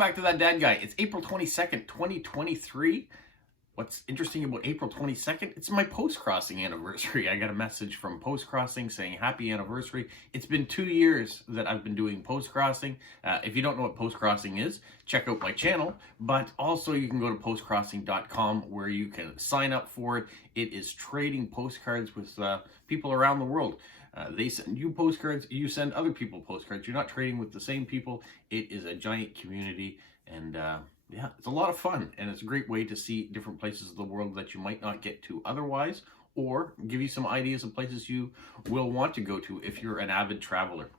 back to That Dad Guy. It's April 22nd, 2023. What's interesting about April 22nd? It's my post-crossing anniversary. I got a message from post-crossing saying happy anniversary. It's been 2 years that I've been doing post-crossing. If you don't know what post-crossing is, check out my channel. But also you can go to postcrossing.com where you can sign up for it. It is trading postcards with people around the world. They send you postcards, you send other people postcards. You're not trading with the same people. It is a giant community, and yeah, it's a lot of fun, and it's a great way to see different places of the world that you might not get to otherwise, or give you some ideas of places you will want to go to if you're an avid traveler.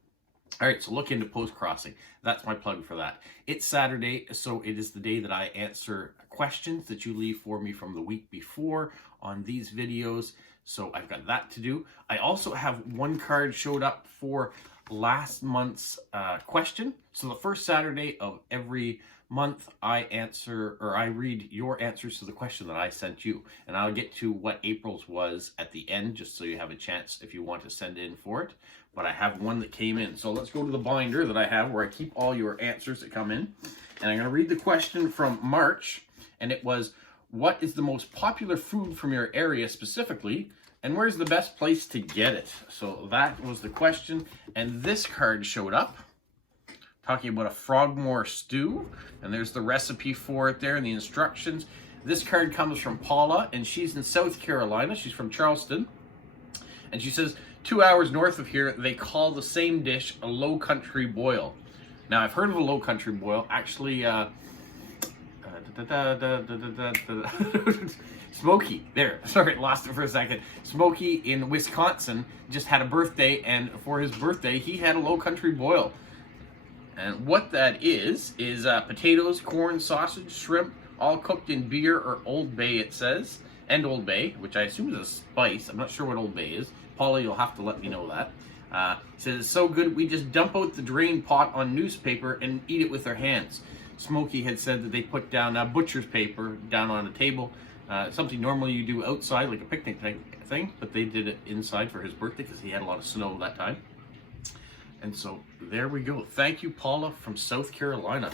All right, so look into post-crossing. That's my plug for that. It's Saturday, so it is the day that I answer questions that you leave for me from the week before on these videos. So I've got that to do. I also have one card showed up for last month's question. So the first Saturday of every month, I read your answers to the question that I sent you. And I'll get to what April's was at the end, just so you have a chance if you want to send in for it. But I have one that came in. So let's go to the binder that I have where I keep all your answers that come in. And I'm going to read the question from March. And it was, what is the most popular food from your area specifically? And where's the best place to get it? So that was the question. And this card showed up, talking about a frogmore stew. And there's the recipe for it there and the instructions. This card comes from Paula, and she's in South Carolina. She's from Charleston. And she says, 2 hours north of here, they call the same dish a low country boil. Now, I've heard of a low country boil. Actually, Smokey, there, sorry, lost it for a second. Smokey in Wisconsin just had a birthday, and for his birthday, he had a low country boil. And what that is potatoes, corn, sausage, shrimp, all cooked in beer or Old Bay, it says. And Old Bay, which I assume is a spice. I'm not sure what Old Bay is. Paula, you'll have to let me know that. Says, it's so good, we just dump out the drain pot on newspaper and eat it with our hands. Smokey had said that they put down butcher's paper down on a table. Something normally you do outside, like a picnic thing, but they did it inside for his birthday because he had a lot of snow that time. And so there we go. Thank you, Paula from South Carolina.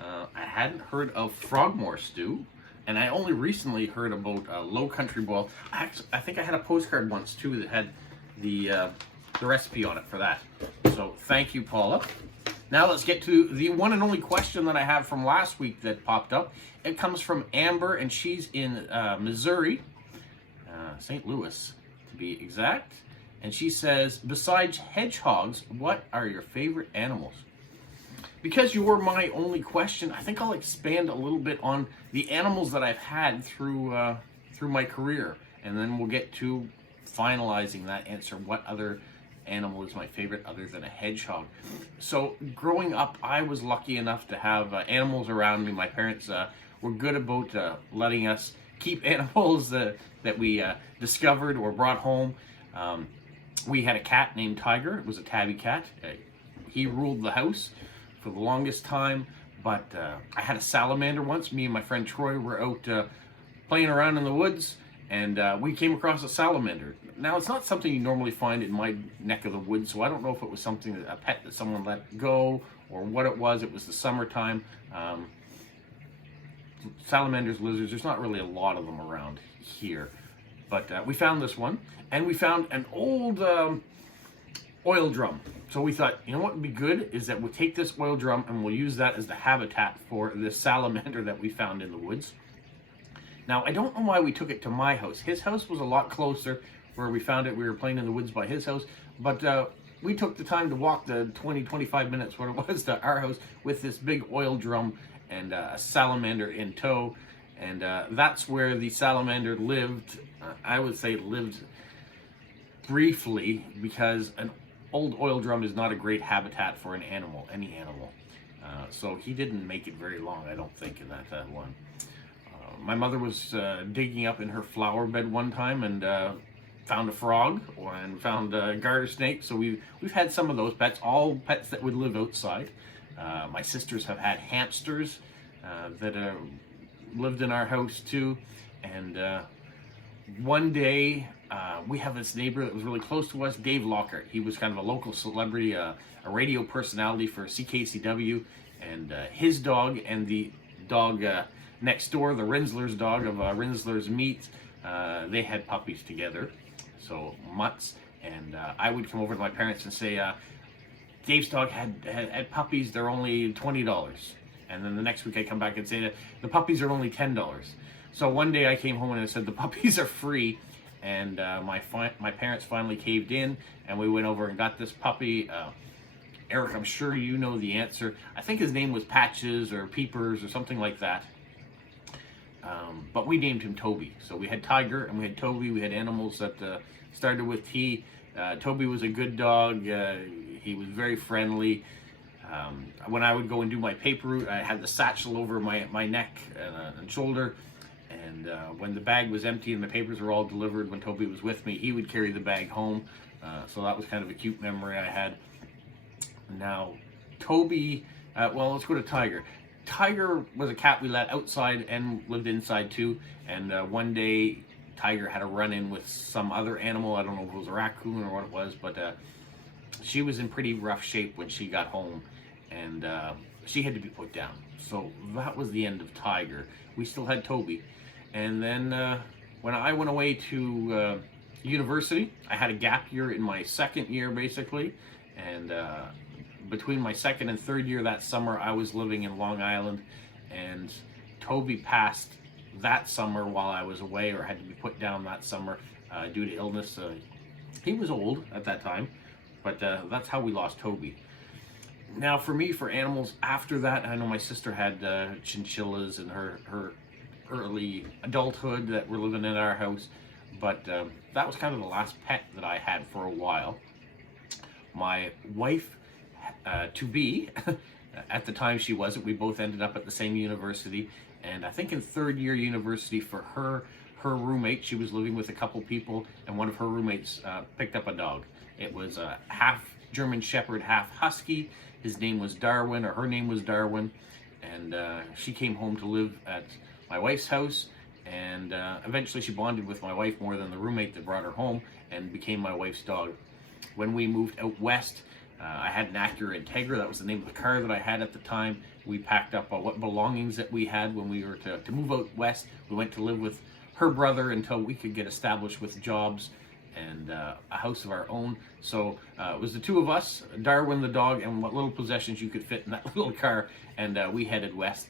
I hadn't heard of frogmore stew, and I only recently heard about low country boil. I think I had a postcard once too that had the recipe on it for that. So thank you, Paula. Now let's get to the one and only question that I have from last week that popped up. It comes from Amber, and she's in Missouri, St. Louis to be exact. And she says, besides hedgehogs, what are your favorite animals? Because you were my only question, I think I'll expand a little bit on the animals that I've had through my career. And then we'll get to finalizing that answer. What other animal is my favorite other than a hedgehog? So growing up, I was lucky enough to have animals around me. My parents were good about letting us keep animals that we discovered or brought home. We had a cat named Tiger. It was a tabby cat. He ruled the house for the longest time, but I had a salamander once. Me and my friend Troy were out playing around in the woods, and we came across a salamander. Now, it's not something you normally find in my neck of the woods, so I don't know if it was something, a pet that someone let go, or what it was. It was the summertime. Salamanders, lizards, there's not really a lot of them around here. But we found this one, and we found an old oil drum. So we thought, you know what would be good is that we'll take this oil drum and we'll use that as the habitat for this salamander that we found in the woods. Now, I don't know why we took it to my house. His house was a lot closer where we found it. We were playing in the woods by his house, but we took the time to walk the 20-25 minutes, what it was, to our house with this big oil drum and a salamander in tow. And that's where the salamander lived. I would say lived briefly, because an old oil drum is not a great habitat for an animal, any animal. So he didn't make it very long, I don't think, in that one. My mother was digging up in her flower bed one time and found a frog and found a garter snake. So we've had some of those pets, all pets that would live outside. My sisters have had hamsters that lived in our house too. And one day we have this neighbor that was really close to us, Dave Lockhart. He was kind of a local celebrity, a radio personality for CKCW. and his dog and the dog next door, the Rinsler's dog of Rinsler's Meat, they had puppies together, so mutts. And I would come over to my parents and say, Dave's dog had puppies, they're only $20. And then the next week I come back and say that the puppies are only $10. So one day I came home and I said the puppies are free, and my parents finally caved in, and we went over and got this puppy. Eric, I'm sure you know the answer. I think his name was Patches or Peepers or something like that. But we named him Toby. So we had Tiger and we had Toby. We had animals that started with T. Toby was a good dog. He was very friendly. When I would go and do my paper route, I had the satchel over my neck and shoulder. And when the bag was empty and the papers were all delivered, when Toby was with me, he would carry the bag home. So that was kind of a cute memory I had. Now, Toby, well, let's go to Tiger. Tiger was a cat we let outside and lived inside too. And one day, Tiger had a run-in with some other animal. I don't know if it was a raccoon or what it was, but she was in pretty rough shape when she got home, and she had to be put down. So that was the end of Tiger. We still had Toby. And then when I went away to university, I had a gap year in my second year, basically. And between my second and third year that summer, I was living in Long Island, and Toby passed that summer while I was away, or had to be put down that summer due to illness. He was old at that time, but that's how we lost Toby. Now for me, for animals after that, I know my sister had chinchillas in her early adulthood that were living in our house, but that was kind of the last pet that I had for a while. My wife to be, at the time she wasn't, we both ended up at the same university, and I think in third year university for her roommate, she was living with a couple people, and one of her roommates picked up a dog. It was a half German Shepherd, half Husky. His name was Darwin, or her name was Darwin, and she came home to live at my wife's house, and eventually she bonded with my wife more than the roommate that brought her home, and became my wife's dog. When we moved out west, I had an Acura Integra. That was the name of the car that I had at the time. We packed up what belongings that we had when we were to move out west. We went to live with her brother until we could get established with jobs and a house of our own. So it was the two of us, Darwin the dog, and what little possessions you could fit in that little car, and we headed west.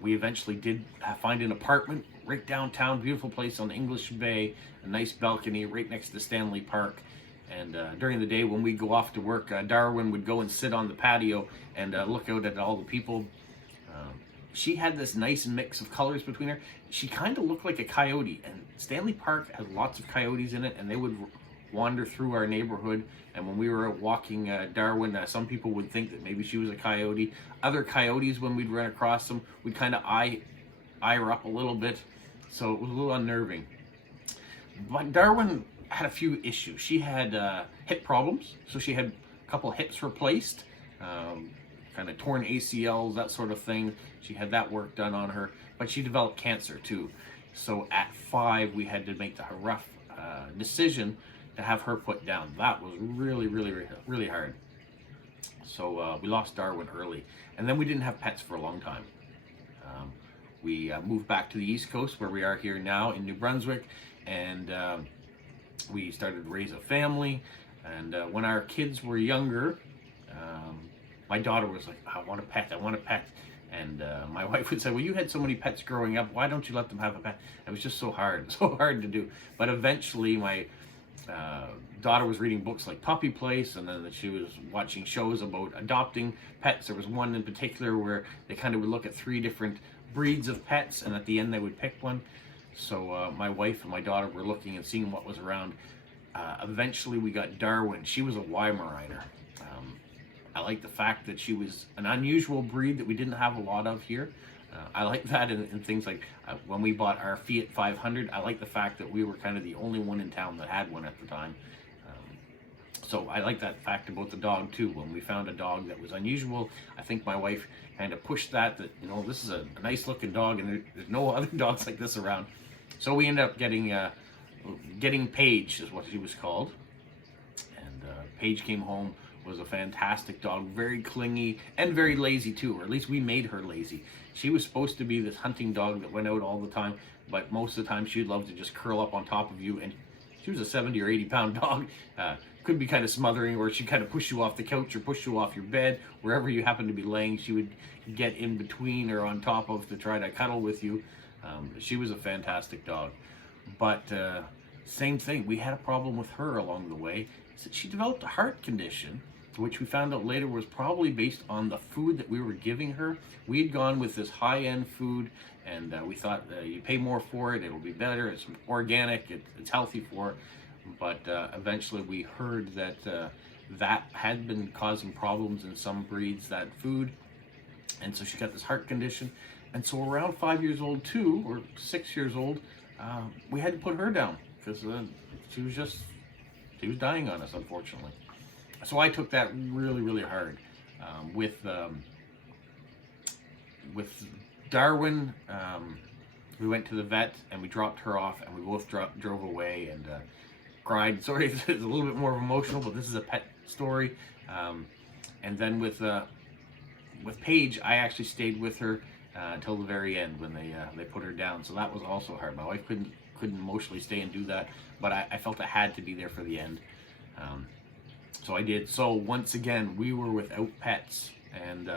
We eventually did find an apartment right downtown, beautiful place on English Bay, a nice balcony right next to Stanley Park. And during the day when we go off to work, Darwin would go and sit on the patio and look out at all the people. She had this nice mix of colors between her. She kind of looked like a coyote, and Stanley Park has lots of coyotes in it, and they would wander through our neighborhood. And when we were walking Darwin, some people would think that maybe she was a coyote. Other coyotes, when we'd run across them, would kind of eye her up a little bit, so it was a little unnerving. But Darwin had a few issues. She had hip problems, so she had a couple hips replaced, kind of torn ACLs, that sort of thing. She had that work done on her, but she developed cancer too. So at 5, we had to make the rough decision to have her put down. That was really, really, really hard. So we lost Darwin early, and then we didn't have pets for a long time. We moved back to the East Coast, where we are here now in New Brunswick, and we started to raise a family. And when our kids were younger, my daughter was like, I want a pet, I want a pet. And my wife would say, well, you had so many pets growing up, why don't you let them have a pet? It was just so hard to do. But eventually my daughter was reading books like Puppy Place, and then she was watching shows about adopting pets. There was one in particular where they kind of would look at 3 different breeds of pets, and at the end they would pick one. So my wife and my daughter were looking and seeing what was around. Eventually we got Darwin. She was a Weimaraner. I like the fact that she was an unusual breed that we didn't have a lot of here. I like that in things like when we bought our Fiat 500, I like the fact that we were kind of the only one in town that had one at the time. So I like that fact about the dog too. When we found a dog that was unusual, I think my wife kind of pushed that you know, this is a nice looking dog, and there's no other dogs like this around. So we ended up getting Paige, is what she was called. And Paige came home was a fantastic dog, very clingy and very lazy too, or at least we made her lazy. She was supposed to be this hunting dog that went out all the time, but most of the time she'd love to just curl up on top of you, and she was a 70 or 80 pound dog. Could be kind of smothering, or she'd kind of push you off the couch or push you off your bed. Wherever you happen to be laying, she would get in between or on top of to try to cuddle with you. She was a fantastic dog. But same thing, we had a problem with her along the way. Is that she developed a heart condition, which we found out later was probably based on the food that we were giving her. We had gone with this high-end food, and we thought you pay more for it, it'll be better, it's organic, it's healthy for it. But eventually we heard that that had been causing problems in some breeds, that food, and so she got this heart condition. And so around 5 years old too, or 6 years old, we had to put her down because she was dying on us, unfortunately. So I took that really, really hard. With Darwin, we went to the vet and we dropped her off, and we both drove away and cried. Sorry, it's a little bit more emotional, but this is a pet story. And then with Paige, I actually stayed with her until the very end when they put her down. So that was also hard. My wife couldn't emotionally stay and do that, but I felt I had to be there for the end. So I did. So once again, we were without pets, and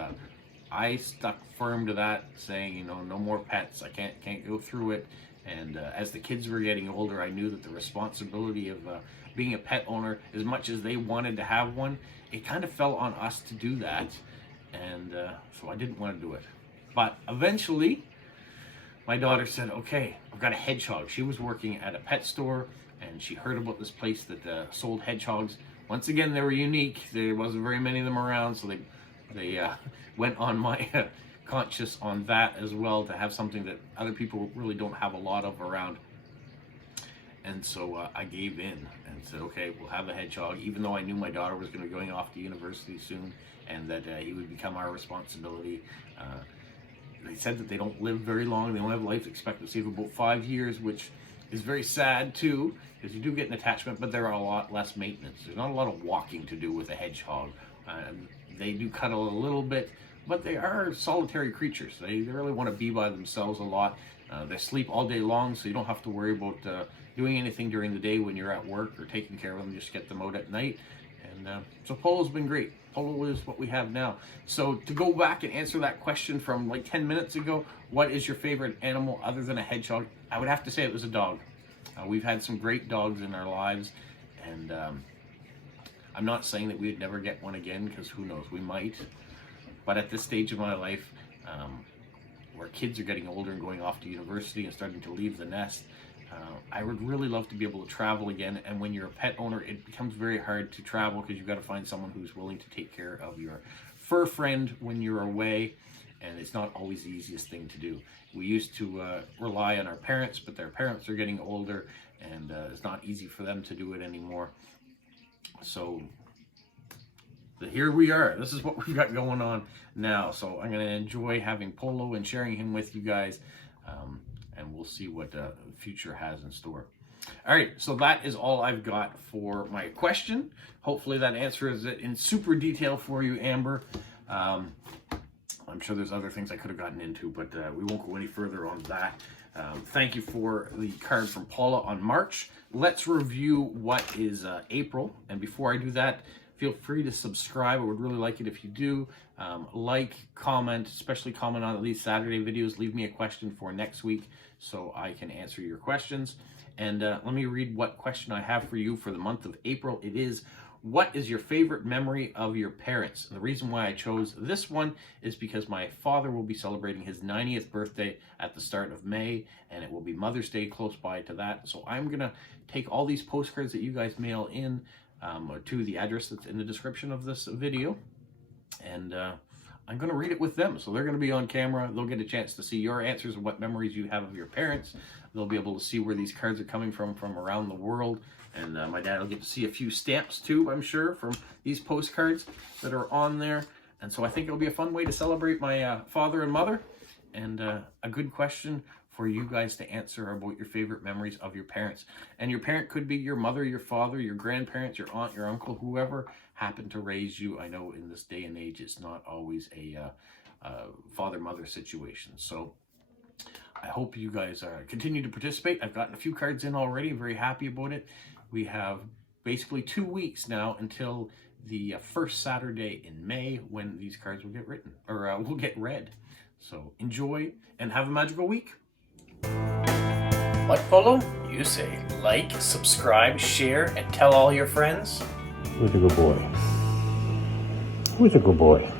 I stuck firm to that, saying, you know, no more pets. I can't go through it. And as the kids were getting older, I knew that the responsibility of being a pet owner, as much as they wanted to have one, it kind of fell on us to do that. And so I didn't want to do it. But eventually, my daughter said, okay, I've got a hedgehog. She was working at a pet store, and she heard about this place that sold hedgehogs. Once again, they were unique. There wasn't very many of them around, so they went on my conscious on that as well, to have something that other people really don't have a lot of around. And so I gave in and said, okay, we'll have a hedgehog, even though I knew my daughter was going to be going off to university soon, and that he would become our responsibility. They said that they don't live very long. They only have life expectancy of about 5 years, which is very sad too, because you do get an attachment, but there are a lot less maintenance. There's not a lot of walking to do with a hedgehog. They do cuddle a little bit, but they are solitary creatures. They really want to be by themselves a lot. They sleep all day long, so you don't have to worry about doing anything during the day when you're at work or taking care of them. Just get them out at night. And so Polo's been great. Polo is what we have now. So to go back and answer that question from like 10 minutes ago, what is your favorite animal other than a hedgehog? I would have to say it was a dog. We've had some great dogs in our lives, and I'm not saying that we'd never get one again, because who knows, we might. But at this stage of my life, where kids are getting older and going off to university and starting to leave the nest, I would really love to be able to travel again. And when you're a pet owner, it becomes very hard to travel, because you've got to find someone who's willing to take care of your fur friend when you're away, and it's not always the easiest thing to do. We used to rely on our parents, but their parents are getting older, and it's not easy for them to do it anymore. So here we are. This is what we've got going on now. So I'm going to enjoy having Polo and sharing him with you guys, and we'll see what the future has in store. All right, so that is all I've got for my question. Hopefully that answers it in super detail for you, Amber. I'm sure there's other things I could have gotten into, but we won't go any further on that. Thank you for the card from Paula on March. Let's review what is April. And before I do that, feel free to subscribe. I would really like it if you do. Like, comment, especially comment on these Saturday videos. Leave me a question for next week so I can answer your questions. And let me read what question I have for you for the month of April. It is, what is your favorite memory of your parents? And the reason why I chose this one is because my father will be celebrating his 90th birthday at the start of May, and it will be Mother's Day close by to that. So I'm going to take all these postcards that you guys mail in to the address that's in the description of this video, and I'm going to read it with them. So they're going to be on camera. They'll get a chance to see your answers and what memories you have of your parents. They'll be able to see where these cards are coming from around the world. And my dad will get to see a few stamps too, I'm sure, from these postcards that are on there. And so I think it'll be a fun way to celebrate my father and mother. And a good question for you guys to answer about your favorite memories of your parents. And your parent could be your mother, your father, your grandparents, your aunt, your uncle, whoever happened to raise you. I know in this day and age, it's not always a father-mother situation. So I hope you guys continue to participate. I've gotten a few cards in already. I'm very happy about it. We have basically 2 weeks now until the first Saturday in May when these cards will get written, or will get read. So enjoy and have a magical week. What, Polo? You say like, subscribe, share, and tell all your friends. Who's a good boy? Who's a good boy?